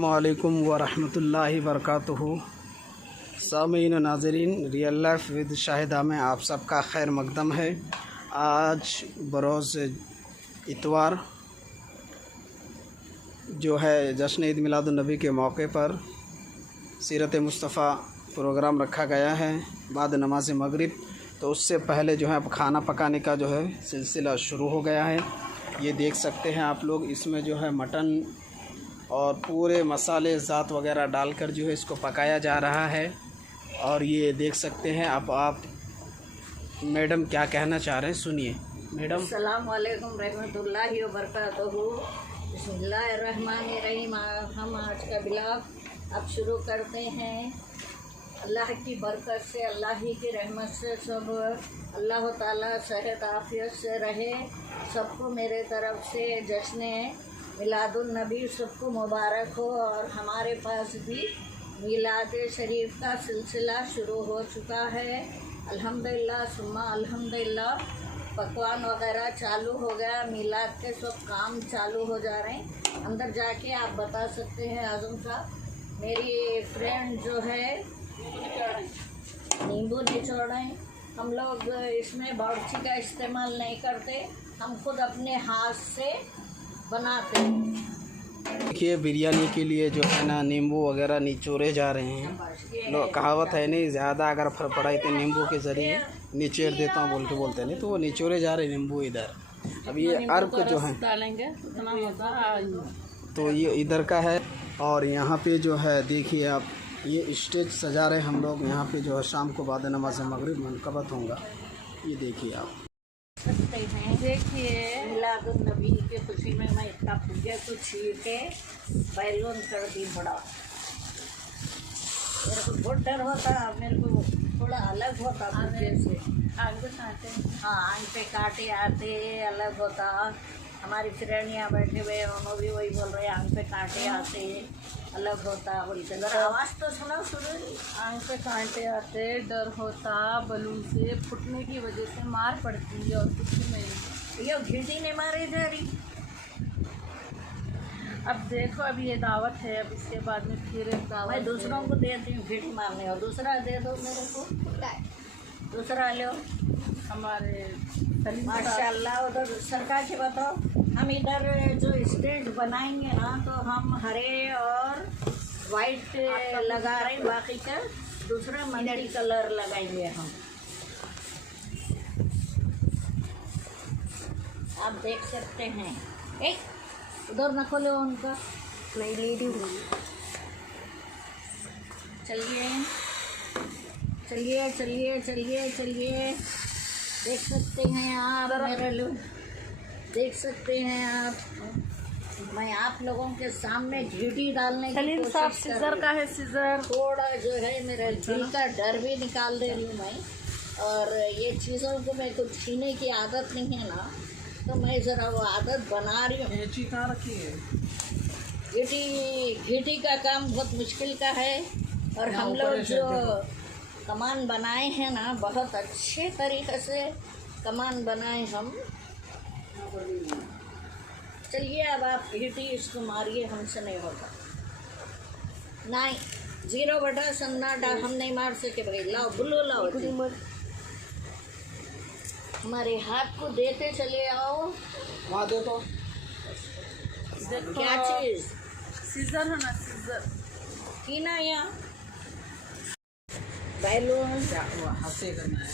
अस्सलामुअलैकुम वरहमतुल्लाहि वबरकातुहू। सामीन नाज़रीन, रियल लाइफ विद शाहिदा में आप सबका खैर मकदम है। आज बरोज़ इतवार जो है जश्न ईद मिलादुन्नबी के मौके पर सीरत मुस्तफ़ा प्रोग्राम रखा गया है बाद नमाज मगरिब। तो उससे पहले जो है अब खाना पकाने का जो है सिलसिला शुरू हो गया है। ये देख सकते हैं आप लोग, इसमें जो है मटन और पूरे मसाले ज़ात वगैरह डालकर जो है इसको पकाया जा रहा है। और ये देख सकते हैं आप मैडम क्या कहना चाह रहे हैं, सुनिए मैडम। अस्सलाम वालेकुम रहमतुल्लाहि व बरकातहू। बिस्मिल्लाहिर्रहमानिर्रहीम। हम आज का ब्लॉग अब शुरू करते हैं। अल्लाह की बरकत से, अल्लाह ही की रहमत से सब अल्लाह ताला सेहत आफियत से रहे। सबको मेरे तरफ से जश्न मिलादुन्नबी सबको मुबारक हो। और हमारे पास भी मिलाद शरीफ का सिलसिला शुरू हो चुका है। अल्हम्दुलिल्लाह सुम्मा अल्हम्दुलिल्लाह। पकवान वगैरह चालू हो गया, मिलाद के सब काम चालू हो जा रहे हैं। अंदर जाके आप बता सकते हैं आज़म साहब। मेरी फ्रेंड जो है नींबू निचोड़ रहे हैं। हम लोग इसमें बावर्ची का इस्तेमाल नहीं करते, हम खुद अपने हाथ से बनाते हैं। देखिए बिरयानी के लिए जो है ना नींबू वगैरह निचोड़े जा रहे हैं। लोग कहावत है नहीं, ज़्यादा अगर फर्क पड़ा तो नींबू के ज़रिए निचोड़ देता हूँ बोल के बोलते नहीं, तो वो निचोड़े जा रहे हैं नींबू इधर। अब ये अर्क जो है तो ये इधर का है। और यहाँ पे जो है देखिए आप, ये स्टेज सजा रहे हम लोग। यहाँ पे जो है शाम को बाद नमाज मगरिब मनक़बत होगा। ये देखिए आप सकते हैं। देखिए मिलादुन्नबी की खुशी में मैं इतना पूजा को छील के बैलून कर दी बड़ा। मेरे को बहुत डर होता, मेरे को थोड़ा अलग होता पूजे से। आंख पे कांटे, हाँ आंख पे कांटे आते, अलग होता। हमारी फ्रेंड यहाँ बैठे हुए उन्होंने भी वही बोल रहे आंख पे कांटे आते, अलग होता बोलते। अगर आवाज़ तो सुना शुरू, आंख पे कांटे आते, डर होता, बलून से फुटने की वजह से मार पड़ती है और कुछ नहीं। ये घिटी ने मारे जा रही। अब देखो अभी ये दावत है, अब इसके बाद में फिर एक दावत मैं दूसरों को देती हूँ घिटी मारने, और दूसरा दे दो मेरे को, दूसरा लो। हमारे माशाल्लाह। उधर सरकार के बताओ, हम इधर जो स्टेज बनाएंगे ना तो हम हरे और वाइट लगा रहे हैं, बाकी का दूसरा मल्टी कलर लगाएंगे हम। आप देख सकते हैं। एक उधर न खोलो उनका, नहीं ले रही। चलिए चलिए चलिए चलिए चलिए। देख सकते हैं आप मेरे लोग, देख सकते हैं आप। मैं आप लोगों के सामने घिटी डालने की कोशिश कर सीजर का है, सीजर थोड़ा जो है मेरे दिल का डर भी निकाल दे रही हूँ मैं। और ये चीज़ों को मेरे को छीने की आदत नहीं है ना, तो मैं ज़रा वो आदत बना रही हूँ। कहाँ रखी है? घिटी का काम बहुत मुश्किल का है। और हम लोग जो कमान बनाए हैं ना, बहुत अच्छे तरीक़े से कमान बनाए हम। चलिए अब आप घिटी इसको मारिए, हमसे नहीं होता। नहीं, 0 बटा सन्नाटा हम नहीं मार सके भाई। लाओ बुल्लो, लाओ हमारे हाथ को देते चले आओ। वहाँ दे तो क्या चीज़? सीजर है ना, सीजर की ना यहाँ बैलून हाथ से करना है।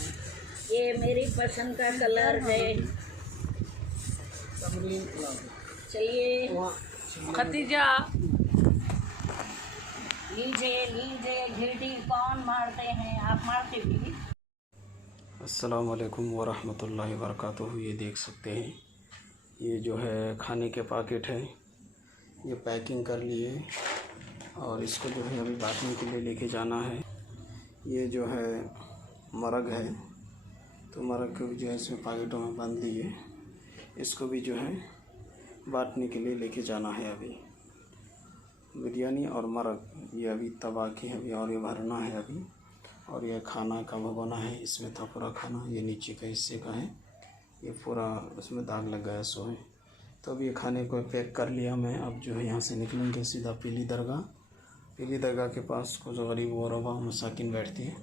ये मेरी पसंद का कलर है। चलिए खतीजा लीजिए लीजिए। घिटी कौन मारते हैं? आप मारते भी? अस्सलाम वालेकुम वरहमतुल्लाहि वबरकातुहू। ये देख सकते हैं, ये जो है खाने के पैकेट है, ये पैकिंग कर लिए और इसको जो है अभी बांटने के लिए लेके जाना है। ये जो है मरग है, तो मरग को जो है इसमें पैकेटों में बांध दिए, इसको भी जो है बांटने के लिए लेके जाना है। अभी बिरयानी और मरग ये अभी तवा की है अभी, और ये भरना है अभी। और ये खाना का भगोना है, इसमें था पूरा खाना। ये नीचे का हिस्से का है, ये पूरा उसमें दाग लग गया सो है, तो अब ये खाने को पैक कर लिया मैं। अब जो है यहाँ से निकलेंगे सीधा पीली दरगाह के पास को, जो गरीब ग़ुरबा मसाकिन बैठती है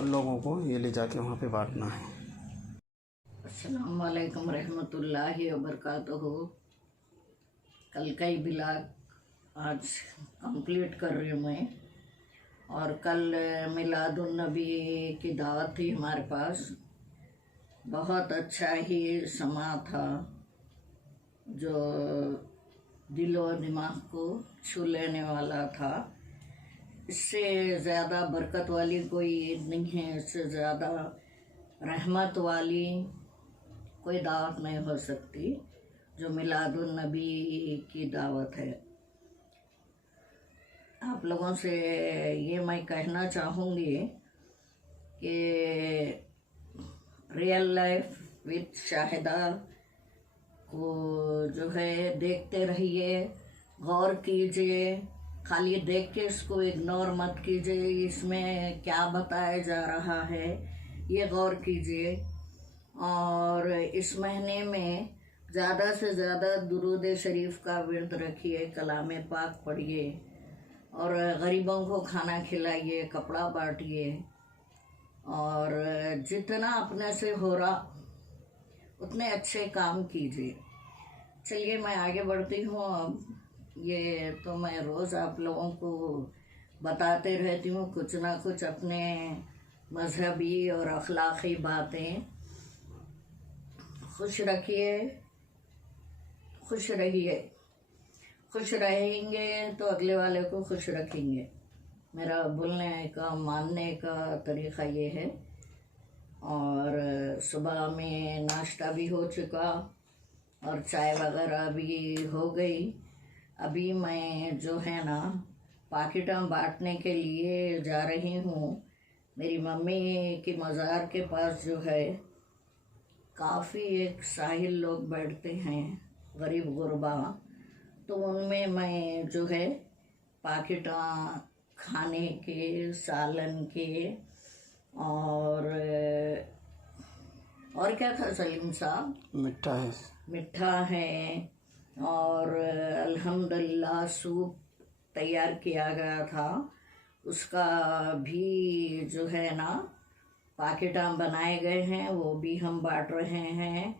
उन लोगों को ये ले जाके वहाँ पे बांटना है। अस्सलाम वालेकुम रहमतुल्लाहि व बरकातहू। कल का ही ब्लॉग आज कंप्लीट कर रही हूँ मैं। और कल मिलादुन नबी की दावत थी हमारे पास। बहुत अच्छा ही समा था, जो दिलो दिमाग को छू लेने वाला था। इससे ज़्यादा बरकत वाली कोई ईद नहीं है, इससे ज़्यादा रहमत वाली कोई दावत नहीं हो सकती जो मिलादुन नबी की दावत है। आप लोगों से ये मैं कहना चाहूँगी कि रियल लाइफ विद शाहिदा को जो है देखते रहिए, गौर कीजिए। खाली देख के इसको इग्नोर मत कीजिए, इसमें क्या बताया जा रहा है ये गौर कीजिए। और इस महीने में ज़्यादा से ज़्यादा दुरूद शरीफ का विर्द रखिए, कलाम पाक पढ़िए और गरीबों को खाना खिलाइए, कपड़ा बांटिए और जितना अपने से हो रहा उतने अच्छे काम कीजिए। चलिए मैं आगे बढ़ती हूँ। अब ये तो मैं रोज़ आप लोगों को बताते रहती हूँ कुछ ना कुछ अपने मजहबी और अखलाक़ी बातें। खुश रखिए, खुश रहिए, खुश रहेंगे तो अगले वाले को खुश रखेंगे। मेरा बोलने का मानने का तरीक़ा ये है। और सुबह में नाश्ता भी हो चुका और चाय वगैरह भी हो गई। अभी मैं जो है ना पाकिटा बांटने के लिए जा रही हूँ। मेरी मम्मी की मज़ार के पास जो है काफ़ी एक साहिल लोग बैठते हैं, गरीब गुरबा, तो उनमें मैं जो है पाकिटा खाने के, सालन के और क्या था सलीम साहब? मिठा है और अल्हम्दुलिल्लाह सूप तैयार किया गया था, उसका भी जो है ना पाकिटा बनाए गए हैं, वो भी हम बांट रहे हैं।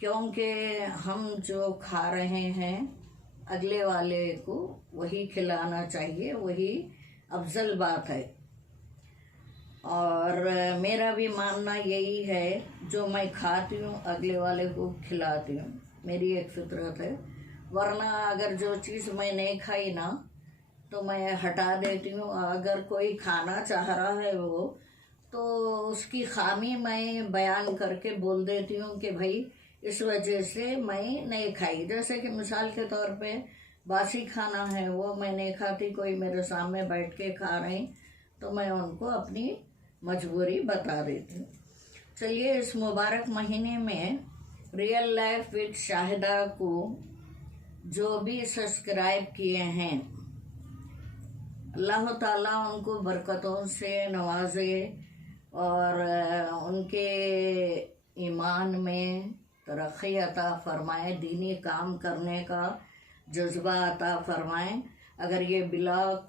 क्योंकि हम जो खा रहे हैं अगले वाले को वही खिलाना चाहिए, वही अफजल बात है। और मेरा भी मानना यही है, जो मैं खाती हूँ अगले वाले को खिलाती हूँ, मेरी एक फितरत है। वरना अगर जो चीज़ मैं नहीं खाई ना तो मैं हटा देती हूँ। अगर कोई खाना चाह रहा है वो, तो उसकी खामी मैं बयान करके बोल देती हूँ कि भाई इस वजह से मैं नहीं खाई। जैसे कि मिसाल के तौर पे बासी खाना है वो मैं नहीं खाती, कोई मेरे सामने बैठ के खा रहे तो मैं उनको अपनी मजबूरी बता देती हूँ। चलिए इस मुबारक महीने में रियल लाइफ विद शाहिदा को जो भी सब्सक्राइब किए हैं, अल्लाह ताला उनको बरकतों से नवाजे और उनके ईमान में तरक्की अता फरमाए, दीनी काम करने का जज्बा अता फरमाए। अगर ये ब्लॉग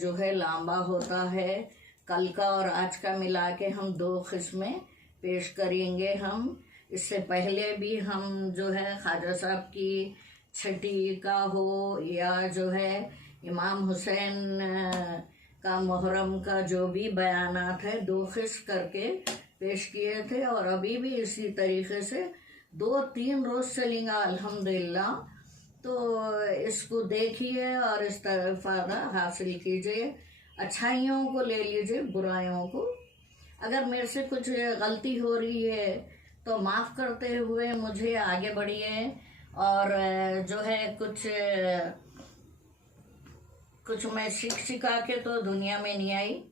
जो है लंबा होता है, कल का और आज का मिला के हम 2 किस्में पेश करेंगे। हम इससे पहले भी हम जो है ख्वाजा साहब की छठी का हो या जो है इमाम हुसैन का मुहर्रम का जो भी बयानात है 2 किस्त करके पेश किए थे। और अभी भी इसी तरीके से 2-3 रोज़ चलेंगे अल्हम्दुलिल्लाह। तो इसको देखिए और इस्तेफादा हासिल कीजिए, अच्छाइयों को ले लीजिए, बुराइयों को। अगर मेरे से कुछ गलती हो रही है तो माफ़ करते हुए मुझे आगे बढ़िए। और जो है कुछ मैं सिखा के तो दुनिया में नहीं आई,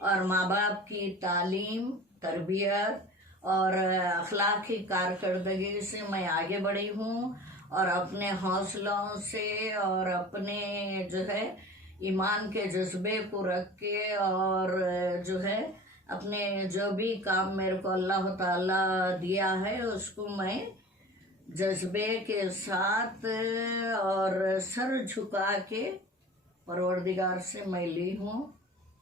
और माँ बाप की तालीम, तरबियत और अखलाकी कारकर्दगी से मैं आगे बढ़ी हूँ। और अपने हौसलों से और अपने जो है ईमान के जज्बे को रख के और जो है अपने जो भी काम मेरे को अल्लाह ताला दिया है उसको मैं जज्बे के साथ और सर झुका के परवरदिगार से मैं ली हूँ।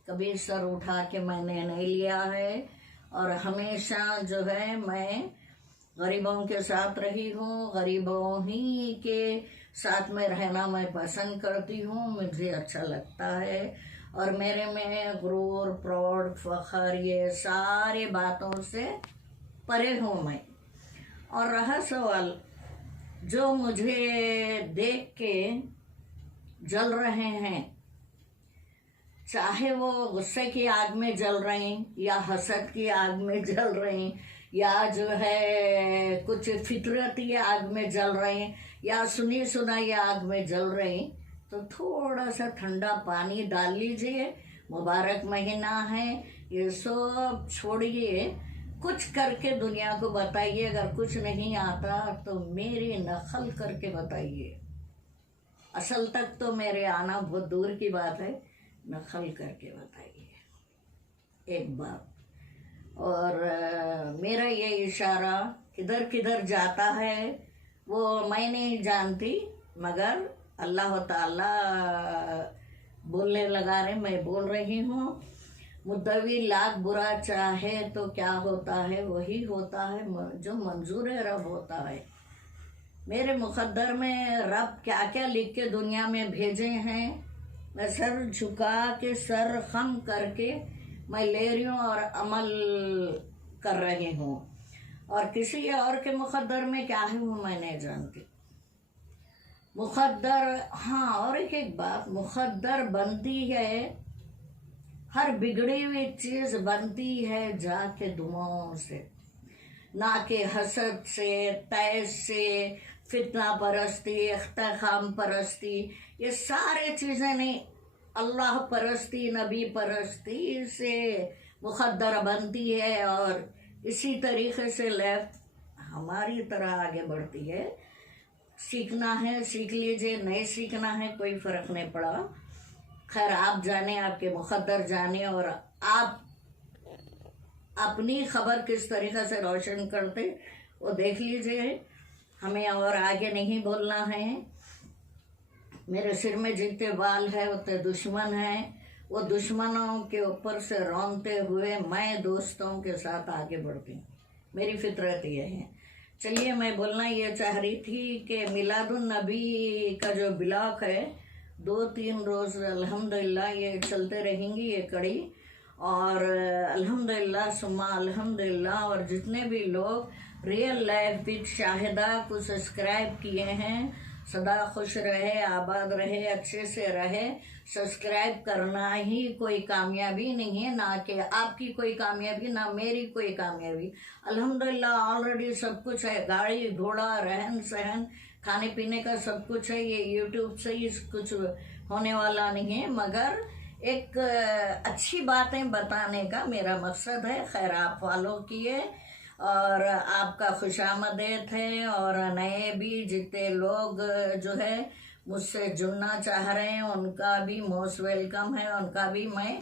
कभी सर उठा के मैंने नहीं लिया है और हमेशा जो है मैं गरीबों के साथ रही हूँ, गरीबों ही के साथ में रहना मैं पसंद करती हूँ, मुझे अच्छा लगता है। और मेरे में गुरूर, प्रौढ़, फखर ये सारे बातों से परे हूँ मैं। और रहा सवाल जो मुझे देख के जल रहे हैं, चाहे वो गुस्से की आग में जल रहे हैं या हसद की आग में जल रहे हैं या जो है कुछ फितरती आग में जल रहे हैं या सुनी सुनाई आग में जल रहे हैं, तो थोड़ा सा ठंडा पानी डाल लीजिए। मुबारक महीना है, ये सब छोड़िए, कुछ करके दुनिया को बताइए। अगर कुछ नहीं आता तो मेरी नकल करके बताइए। असल तक तो मेरे आना बहुत दूर की बात है, नकल करके बताइए एक बात। और मेरा ये इशारा किधर किधर जाता है वो मैं नहीं जानती, मगर अल्लाह ताला बोलने लगा रहे, मैं बोल रही हूँ। मुद्दवी लाख बुरा चाहे तो क्या होता है, वही होता है जो मंजूर रब होता है। मेरे मुकद्दर में रब क्या क्या लिख के दुनिया में भेजे हैं, मैं सर झुका के सर खम करके मैं ले रही हूँ और अमल कर रही हूँ। और किसी और के मुकद्दर में क्या है वो मैं नहीं जानती। मुकद्दर, हाँ, और एक बात, मुकद्दर बनती है, हर बिगड़ी हुई चीज बनती है जाके दुआओं से, ना कि हसद से, तैस से, फितना परस्ती, इख्तिखाम परस्ती, ये सारे चीजें नहीं, अल्लाह परस्ती, नबी परस्ती से मुकद्दर बनती है। और इसी तरीके से लाइफ हमारी तरह आगे बढ़ती है। सीखना है सीख लीजिए, नहीं सीखना है कोई फर्क नहीं पड़ा। खैर आप जाने, आपके मुकद्दर जाने, और आप अपनी खबर किस तरीके से रोशन करते वो देख लीजिए। हमें और आगे नहीं बोलना है। मेरे सिर में जितने बाल है उतने दुश्मन हैं, वो दुश्मनों के ऊपर से रौंदते हुए मैं दोस्तों के साथ आगे बढ़ती हूँ। मेरी फितरत ये है। चलिए, मैं बोलना ये चाह रही थी कि मिलादुन नबी का जो ब्लॉग है 2-3 रोज़ अल्हम्दुलिल्लाह ये चलते रहेंगी ये कड़ी। और अल्हम्दुलिल्लाह सुम्मा अल्हम्दुलिल्लाह। और जितने भी लोग रियल लाइफ विद शाहिदा को सब्सक्राइब किए हैं, सदा खुश रहे, आबाद रहे, अच्छे से रहे। सब्सक्राइब करना ही कोई कामयाबी नहीं है, ना कि आपकी कोई कामयाबी, ना मेरी कोई कामयाबी। अल्हम्दुलिल्लाह ऑलरेडी सब कुछ है, गाड़ी घोड़ा, रहन सहन, खाने पीने का सब कुछ है। ये यूट्यूब से ही कुछ होने वाला नहीं है, मगर एक अच्छी बातें बताने का मेरा मकसद है। खैर आप फॉलो किए और आपका खुशामदीद है। और नए भी जितने लोग जो है मुझसे जुड़ना चाह रहे हैं उनका भी मोस्ट वेलकम है, उनका भी मैं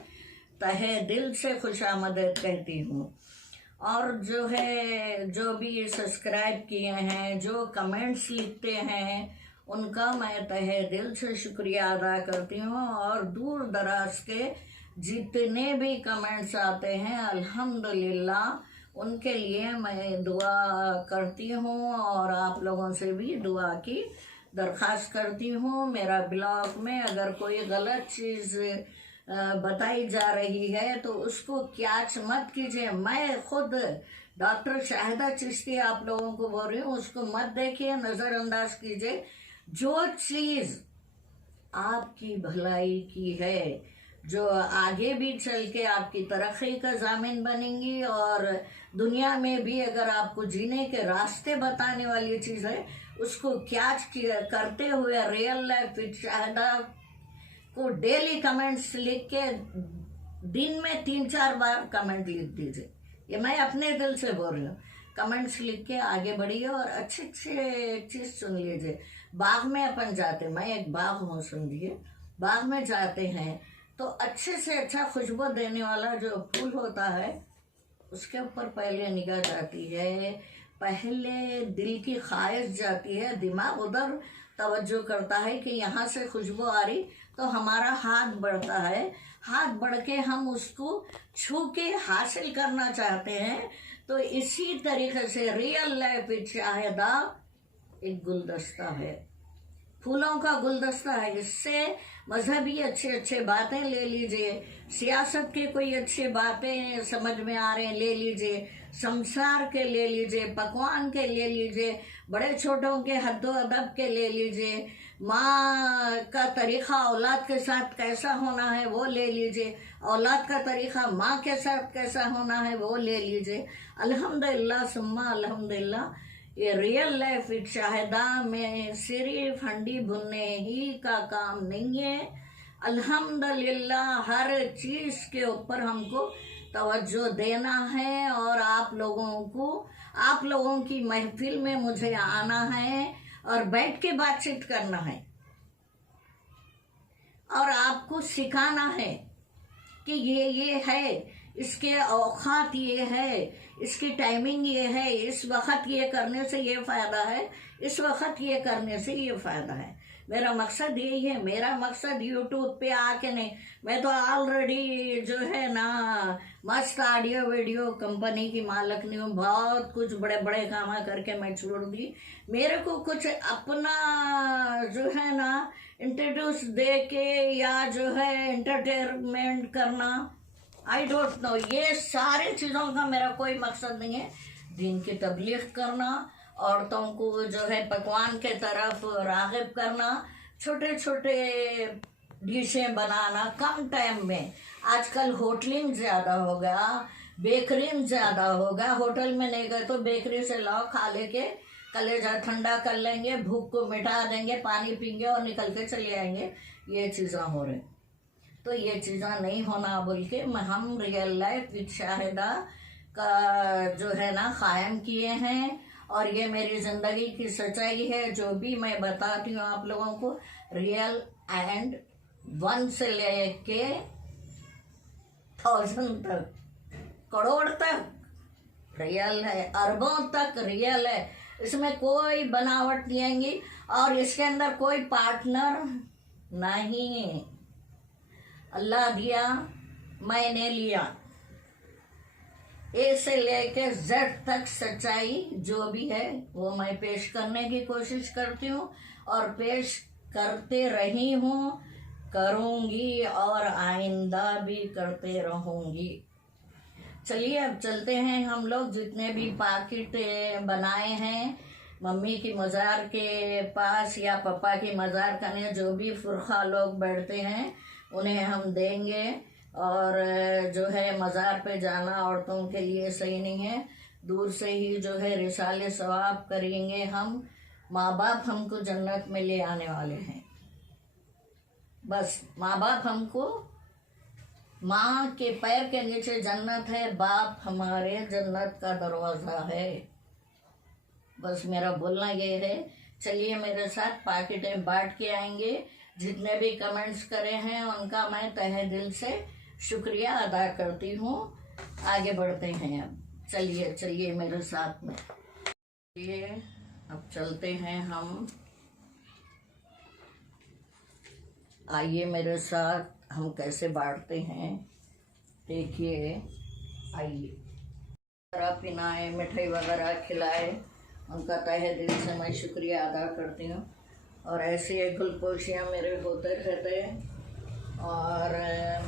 तहे दिल से खुशामदीद कहती हूँ। और जो है जो भी सब्सक्राइब किए हैं, जो कमेंट्स लिखते हैं, उनका मैं तहे दिल से शुक्रिया अदा करती हूँ। और दूर दराज के जितने भी कमेंट्स आते हैं अल्हम्दुलिल्लाह उनके लिए मैं दुआ करती हूँ और आप लोगों से भी दुआ की दरख्वास्त करती हूँ। मेरा ब्लॉग में अगर कोई गलत चीज़ बताई जा रही है तो उसको कैच मत कीजिए। मैं खुद डॉक्टर शाहिदा चिश्ती आप लोगों को बोल रही हूँ, उसको मत देखिए, नज़रअंदाज कीजिए। जो चीज़ आपकी भलाई की है, जो आगे भी चल के आपकी तरक्की का जामिन बनेंगी और दुनिया में भी अगर आपको जीने के रास्ते बताने वाली चीज़ है, उसको कैच करते हुए रियल लाइफ विद शाहिदा को डेली कमेंट्स लिख के दिन में 3-4 बार कमेंट लिख दीजिए। ये मैं अपने दिल से बोल रही हूँ। कमेंट्स लिख के आगे बढ़िए और अच्छे अच्छे चीज़ सुन लीजिए। बाग में अपन जाते, मैं एक बाग हूँ, समझिए, बाग में जाते हैं तो अच्छे से अच्छा खुशबू देने वाला जो फूल होता है उसके ऊपर पहले निगाह जाती है। पहले दिल की ख्वाहिश जाती है, दिमाग उधर तवज्जो करता है कि यहाँ से खुशबू आ रही, तो हमारा हाथ बढ़ता है, हाथ बढ़ के हम उसको छू के हासिल करना चाहते हैं। तो इसी तरीके से रियल लाइफ शाहिदा एक गुलदस्ता है, फूलों का गुलदस्ता है। इससे मजहबी अच्छे अच्छे बातें ले लीजिए, सियासत के कोई अच्छी बातें समझ में आ रहे हैं ले लीजिए, संसार के ले लीजिए, पकवान के ले लीजिए, बड़े छोटों के हद्दो अदब के ले लीजिए, माँ का तरीक़ा औलाद के साथ कैसा होना है वो ले लीजिए, औलाद का तरीक़ा माँ के साथ कैसा होना है वो ले लीजिए। अल्हम्दुलिल्लाह सुम्मा अल्हम्दुलिल्लाह, ये रियल लाइफ शाहिदा में सिर्फ हंडी भुनने ही का काम नहीं है। अल्हम्दुलिल्लाह हर चीज़ के ऊपर हमको तवज्जो देना है, और आप लोगों की महफिल में मुझे आना है और बैठ के बातचीत करना है, और आपको सिखाना है कि ये है, इसके औकात ये है, इसकी टाइमिंग ये है, इस वक्त ये करने से ये फ़ायदा है, इस वक्त ये करने से ये फ़ायदा है। मेरा मकसद यही है। मेरा मकसद यूट्यूब पे आके नहीं, मैं तो ऑलरेडी जो है ना मस्त ऑडियो वीडियो कंपनी की मालिक नहीं हूँ, बहुत कुछ बड़े बड़े काम करके मैं छोड़ दी। मेरे को कुछ अपना जो है ना इंट्रोड्यूस दे के या जो है एंटरटेनमेंट करना, आई डोंट नो, ये सारी चीज़ों का मेरा कोई मकसद नहीं है। दीन की तबलीग करना, औरतों को जो है पकवान के तरफ राग़िब करना, छोटे छोटे डिशें बनाना कम टाइम में। आजकल होटलिंग ज़्यादा हो गया, बेकरिंग ज़्यादा हो गया। होटल में नहीं गए तो बेकरी से लाओ, खा लेके कलेजा ठंडा कर लेंगे, भूख को मिटा देंगे, पानी पीएंगे और निकल के चले आएंगे। ये चीज़ें हो रही, तो ये चीज़ें नहीं होना बोल के हम रियल लाइफ विद शाहिदा का जो है ना कायम किए हैं, और ये मेरी ज़िंदगी की सच्चाई है। जो भी मैं बताती हूँ आप लोगों को, रियल एंड 1 से लेके 1000 तक, करोड़ तक रियल है, अरबों तक रियल है। इसमें कोई बनावट नहीं आएंगी, और इसके अंदर कोई पार्टनर नहीं। अल्लाह दिया, मैंने लिया, ए से लेके जेड तक सच्चाई जो भी है वो मैं पेश करने की कोशिश करती हूँ, और पेश करते रही हूँ, करूँगी और आइंदा भी करते रहूँगी। चलिए अब चलते हैं हम लोग। जितने भी पाकिट बनाए हैं मम्मी की मज़ार के पास या पापा की मज़ार खाने, जो भी फुरखा लोग बैठते हैं उन्हें हम देंगे। और जो है मज़ार पे जाना औरतों के लिए सही नहीं है, दूर से ही जो है रिसाले सवाब करेंगे हम। माँ बाप हमको जन्नत में ले आने वाले हैं, बस माँ बाप हमको, माँ के पैर के नीचे जन्नत है, बाप हमारे जन्नत का दरवाज़ा है। बस मेरा बोलना ये है। चलिए मेरे साथ पाकिटें बांट के आएंगे। जितने भी कमेंट्स करे हैं उनका मैं तहे दिल से शुक्रिया अदा करती हूँ। आगे बढ़ते हैं अब, चलिए मेरे साथ में। ये अब चलते हैं हम, आइए मेरे साथ हम कैसे बांटते हैं देखिए। आइए, पिलाए, मिठाई वगैरह खिलाए, उनका तहे दिल से मैं शुक्रिया अदा करती हूँ। और ऐसे गुलपोशियाँ मेरे होते रहते हैं, और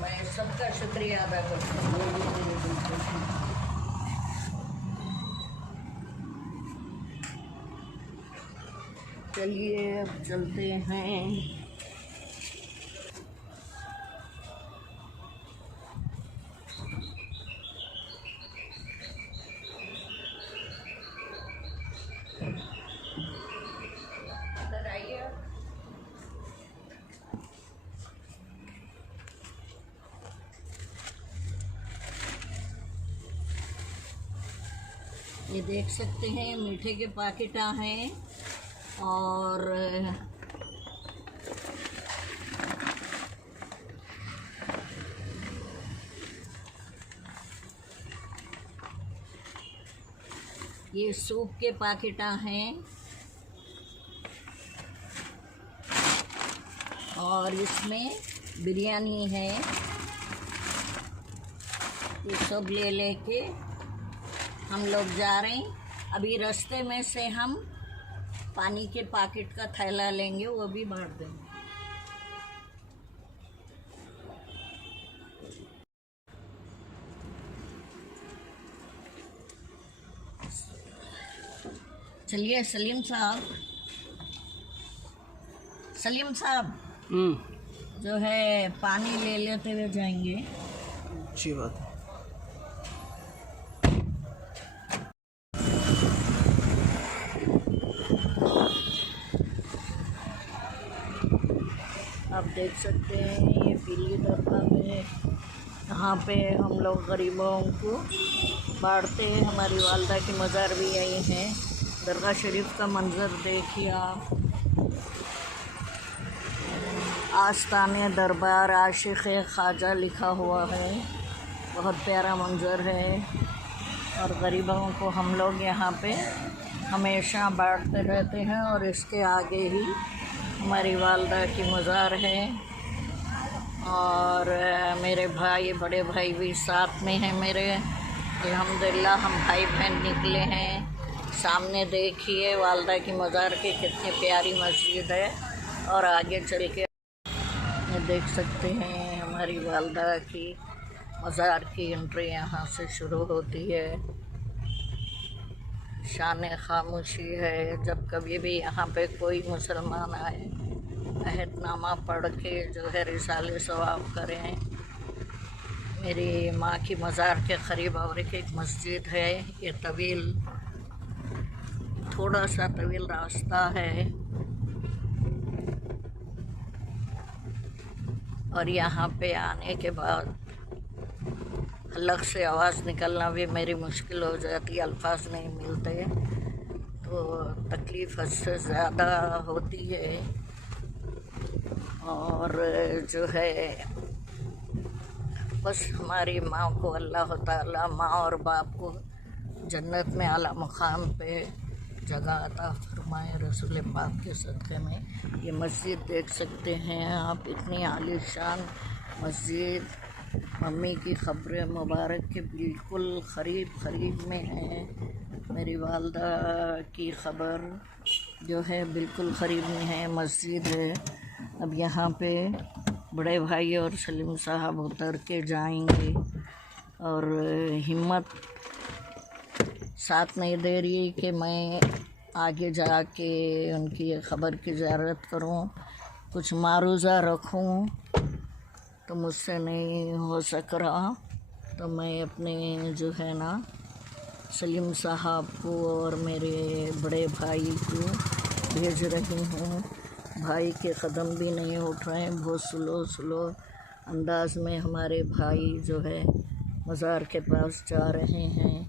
मैं सबका शुक्रिया अदा करती हूँ। मेरे गुलपोशी, चलिए अब चलते हैं। ये देख सकते हैं मीठे के पैकेट हैं, और ये सूप के पैकेटा हैं और इसमें बिरयानी है। ये सब ले लेके हम लोग जा रहे हैं। अभी रास्ते में से हम पानी के पैकेट का थैला लेंगे, वो भी बांट देंगे। चलिए सलीम साहब जो है पानी ले लेते हुए जाएंगे। अच्छी बात है। आप देख सकते हैं ये पीली दरगाह में यहाँ पे हम लोग गरीबों को बांटते हैं। हमारी वालदा की मज़ार भी आई है। दरगाह शरीफ का मंज़र देखिए आप। आस्ताने दरबार आशिक़ ख्वाजा लिखा हुआ है। बहुत प्यारा मंज़र है और गरीबों को हम लोग यहाँ पे हमेशा बांटते रहते हैं। और इसके आगे ही हमारी वालदा की मज़ार है और मेरे भाई बड़े भाई भी साथ में हैं मेरे। अल्हम्दुलिल्लाह हम भाई बहन निकले हैं। सामने देखिए वालदा की मज़ार की कितनी प्यारी मस्जिद है और आगे चल के देख सकते हैं हमारी वालदा की मज़ार की एंट्री यहाँ से शुरू होती है। शान खामोशी है। जब कभी भी यहाँ पे कोई मुसलमान आए अहदनामा पढ़ के जो है रिसाले सवाब करें। मेरी माँ की मज़ार के करीब और एक मस्जिद है। ये थोड़ा सा तवील रास्ता है और यहाँ पे आने के बाद अलग से आवाज़ निकलना भी मेरी मुश्किल हो जाती है। अल्फाज नहीं मिलते तो तकलीफ़ हद से ज़्यादा होती है। और जो है बस हमारी माँ को अल्लाह ताला माँ और बाप को जन्नत में आला मुकाम पे जगह अता फरमाए रसूल पाक के सदक़े में। ये मस्जिद देख सकते हैं आप, इतनी आलीशान मस्जिद मम्मी की क़ब्र मुबारक के बिल्कुल करीब में है। मेरी वालदा की क़ब्र जो है बिल्कुल करीब में है, मस्जिद है। अब यहाँ पे बड़े भाई और सलीम साहब उतर के जाएंगे और हिम्मत साथ नहीं दे रही कि मैं आगे जाके उनकी ख़बर की ज़ियारत करूं, कुछ मारूज़ा रखूं, तो मुझसे नहीं हो सक रहा। तो मैं अपने जो है ना सलीम साहब को और मेरे बड़े भाई को भेज रही हूँ। भाई के कदम भी नहीं उठ रहे हैं। बहुत स्लो अंदाज में हमारे भाई जो है मज़ार के पास जा रहे हैं।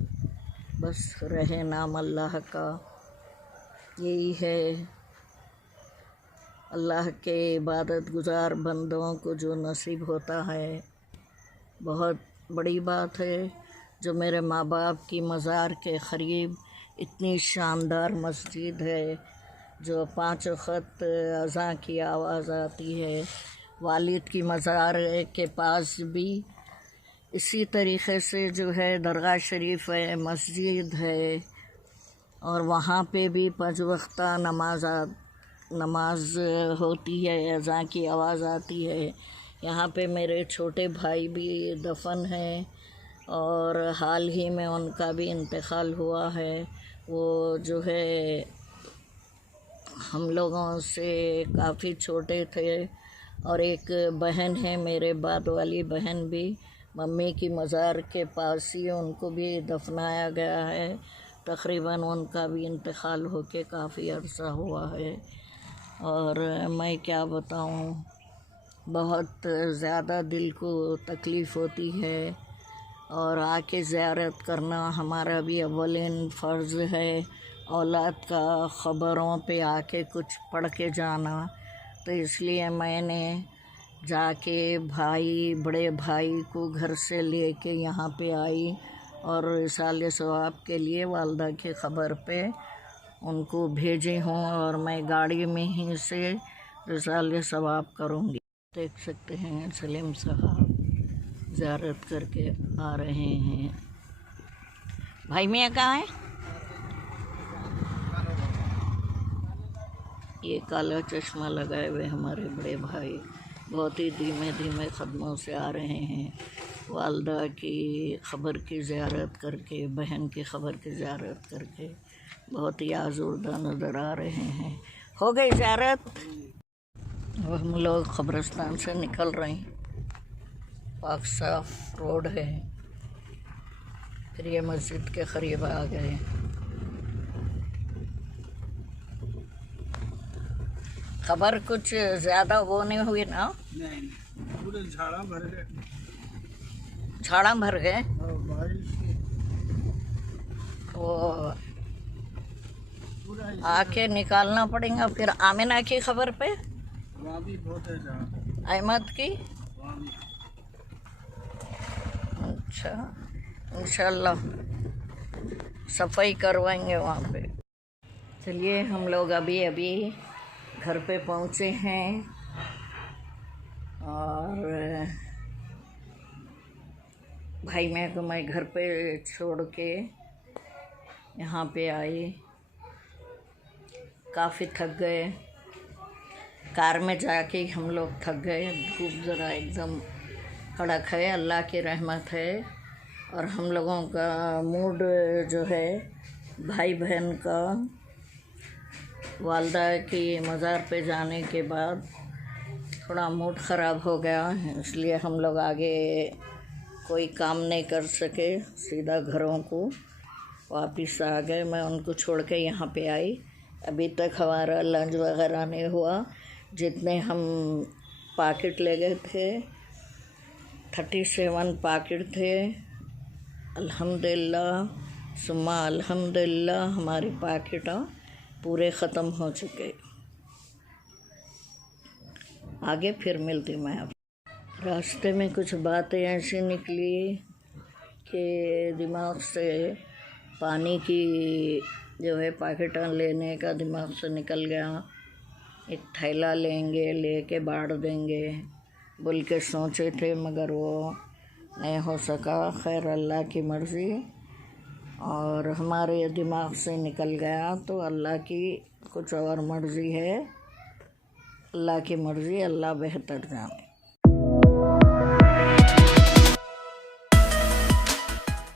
बस रहे नाम अल्लाह का। यही है अल्लाह के इबादत गुज़ार बंदों को जो नसीब होता है, बहुत बड़ी बात है। जो मेरे माँ बाप की मज़ार के करीब इतनी शानदार मस्जिद है, जो 5 वक्त अज़ान की आवाज़ आती है। वालिद की मज़ार के पास भी इसी तरीक़े से जो है दरगाह शरीफ है, मस्जिद है और वहाँ पे भी 5 वक्त नमाज होती है, अज़ान की आवाज़ आती है। यहाँ पे मेरे छोटे भाई भी दफन हैं और हाल ही में उनका भी इंतकाल हुआ है। वो जो है हम लोगों से काफ़ी छोटे थे। और एक बहन है मेरे बाद वाली बहन भी मम्मी की मज़ार के पास ही उनको भी दफनाया गया है। तकरीबन उनका भी इंतकाल होके काफ़ी अरसा हुआ है। और मैं क्या बताऊं, बहुत ज़्यादा दिल को तकलीफ़ होती है और आके ज़ियारत करना हमारा भी अव्वलिन फ़र्ज़ है। औलाद का ख़बरों पे आके कुछ पढ़ के जाना, तो इसलिए मैंने जाके बड़े भाई को घर से लेके यहाँ पे आई और रिसाले सवाब के लिए वालदा की ख़बर पे उनको भेजी हूँ और मैं गाड़ी में ही से रिसाले सवाब करूँगी। देख सकते हैं सलीम साहब ज़ियारत करके आ रहे हैं। भाई मियाँ कहाँ है? ये काला चश्मा लगाए हुए हमारे बड़े भाई बहुत ही धीमे धीमे कदमों से आ रहे हैं। वालदा की ख़बर की ज़ियारत करके, बहन की ख़बर की ज़ियारत करके बहुत ही आज़ुर्दा नज़र आ रहे हैं। हो गई ज़ियारत और हम लोग क़ब्रिस्तान से निकल रहे हैं। पाक साफ रोड है। फिर ये मस्जिद के करीब आ गए। खबर कुछ ज़्यादा वो नहीं हुई ना? नहीं, पूरे झाड़ा भर गए। झाड़ा भर गए वो आके निकालना पड़ेगा। फिर आमिना की खबर पे वहाँ भी बहुत है झाड़ा। अहमद की अच्छा, इंशाल्लाह सफाई करवाएंगे वहाँ पे। चलिए हम लोग अभी अभी घर पे पहुँचे हैं और भाई मैं को मैं घर पे छोड़ के यहाँ पे आई। काफ़ी थक गए, कार में जाके हम लोग थक गए। धूप ज़रा एकदम कड़क है, अल्लाह की रहमत है। और हम लोगों का मूड जो है भाई बहन का वालदा की मज़ार पे जाने के बाद थोड़ा मूड ख़राब हो गया, इसलिए हम लोग आगे कोई काम नहीं कर सके, सीधा घरों को वापस आ गए। मैं उनको छोड़ के यहाँ पे आई। अभी तक हमारा लंच वगैरह नहीं हुआ। जितने हम पैकेट ले गए थे 37 पैकेट थे। अल्हम्दुलिल्लाह सुम्मा अल्हम्दुलिल्लाह हमारे पैकेट पूरे ख़त्म हो चुके। आगे फिर मिलती मैं आप। रास्ते में कुछ बातें ऐसी निकली कि दिमाग से पानी की जो है पैकेट लेने का दिमाग से निकल गया। एक थैला लेंगे, लेके बाढ़ देंगे बोल के सोचे थे, मगर वो नहीं हो सका। खैर अल्लाह की मर्ज़ी और हमारे दिमाग से निकल गया तो अल्लाह की कुछ और मर्ज़ी है। अल्लाह की मर्ज़ी, अल्लाह बेहतर जाने।